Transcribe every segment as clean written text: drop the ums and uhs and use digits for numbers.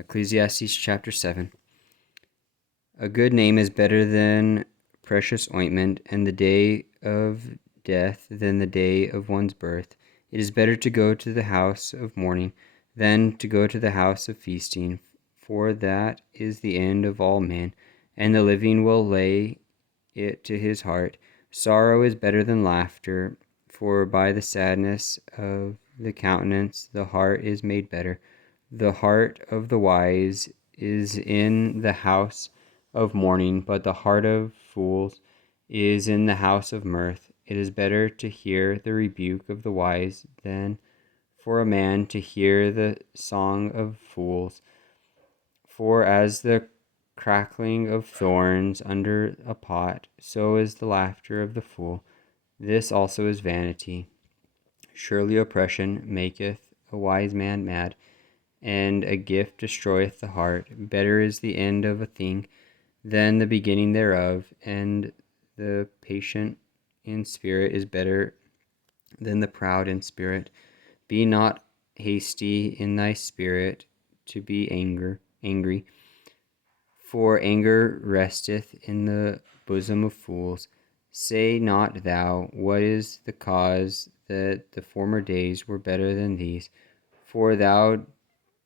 Ecclesiastes chapter 7. A good name is better than precious ointment, and the day of death than the day of one's birth. It is better to go to the house of mourning than to go to the house of feasting, for that is the end of all men, and the living will lay it to his heart. Sorrow is better than laughter, for by the sadness of the countenance the heart is made better. The heart of the wise is in the house of mourning, but the heart of fools is in the house of mirth. It is better to hear the rebuke of the wise than for a man to hear the song of fools. For as the crackling of thorns under a pot, so is the laughter of the fool. This also is vanity. Surely oppression maketh a wise man mad, and a gift destroyeth the heart. Better is the end of a thing than the beginning thereof, and the patient in spirit is better than the proud in spirit. Be not hasty in thy spirit to be angry, for anger resteth in the bosom of fools. Say not thou, what is the cause that the former days were better than these? For thou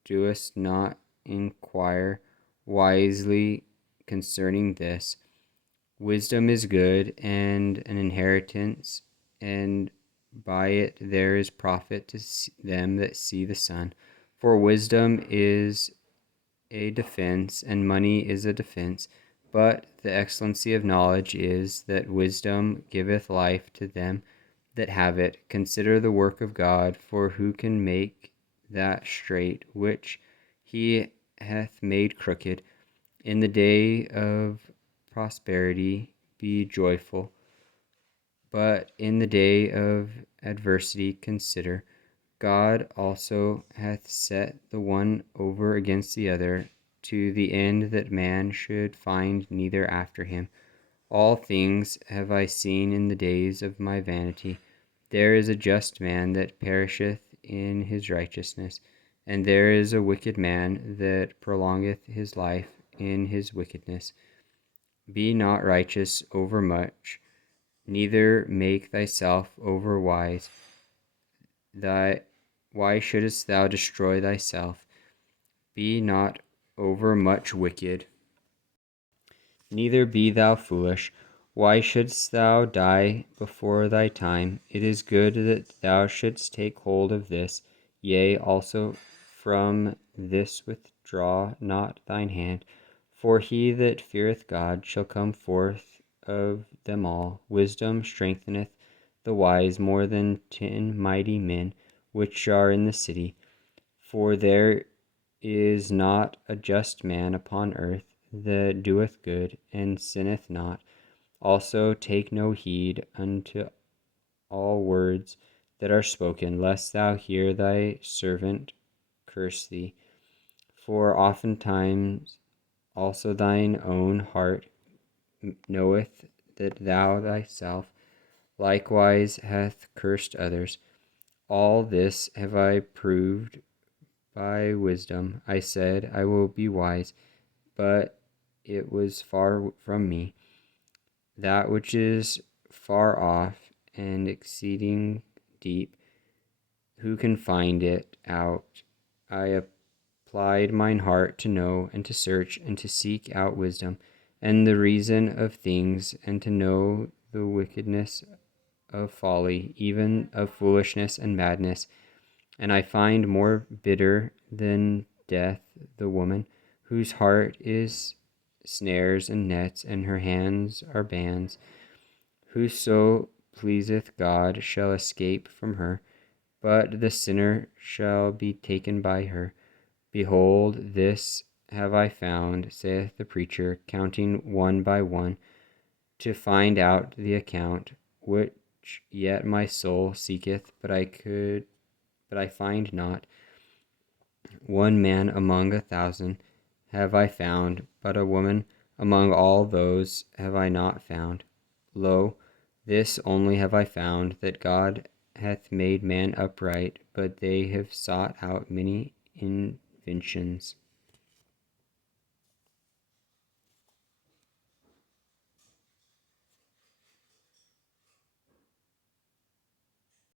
doest not inquire wisely concerning this. Wisdom is good, and an inheritance, and by it there is profit to them that see the sun. For wisdom is a defense, and money is a defense. But the excellency of knowledge is that wisdom giveth life to them that have it. Consider the work of God, for who can make that straight which he hath made crooked? In the day of prosperity be joyful, but in the day of adversity consider. God also hath set the one over against the other, to the end that man should find neither after him. All things have I seen in the days of my vanity. There is a just man that perisheth in his righteousness, and there is a wicked man that prolongeth his life in his wickedness. Be not righteous over much, neither make thyself over wise. Why shouldest thou destroy thyself? Be not over much wicked, neither be thou foolish. Why shouldst thou die before thy time? It is good that thou shouldst take hold of this. Yea, also from this withdraw not thine hand. For he that feareth God shall come forth of them all. Wisdom strengtheneth the wise more than 10 mighty men which are in the city. For there is not a just man upon earth that doeth good, and sinneth not. Also take no heed unto all words that are spoken, lest thou hear thy servant curse thee. For oftentimes also thine own heart knoweth that thou thyself likewise hath cursed others. All this have I proved by wisdom. I said, I will be wise, but it was far from me. That which is far off and exceeding deep, who can find it out? I applied mine heart to know and to search and to seek out wisdom and the reason of things, and to know the wickedness of folly, even of foolishness and madness. And I find more bitter than death the woman whose heart is snares and nets, and her hands are bands. Whoso pleaseth God shall escape from her, but the sinner shall be taken by her. Behold, this have I found, saith the preacher, counting one by one, to find out the account, which yet my soul seeketh, but I find not. One man among 1,000 have I found, but a woman among all those have I not found. Lo, this only have I found, that God hath made man upright, but they have sought out many inventions.